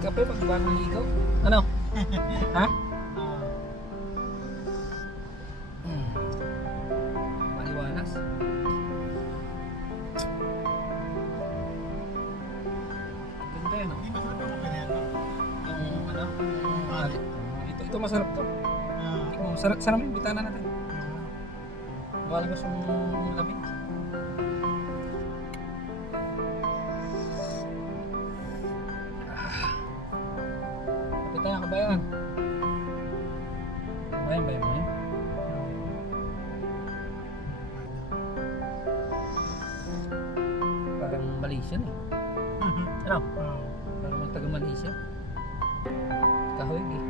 magkape pag bagong ligo. Ano? Ha? Paliwalas. Ganda yan, oh. Hindi masarap yung kape na yan, no? Yung ano? Ito masarap to. Ah. Tingnan mo, sarap yung bitana natin. Baka lang gusto mong lamig. Kapit tayo, kabayan. Kabayan ba yun? Parang Malaysian eh. Ano? Parang mga taga Malaysia. Kahawig eh.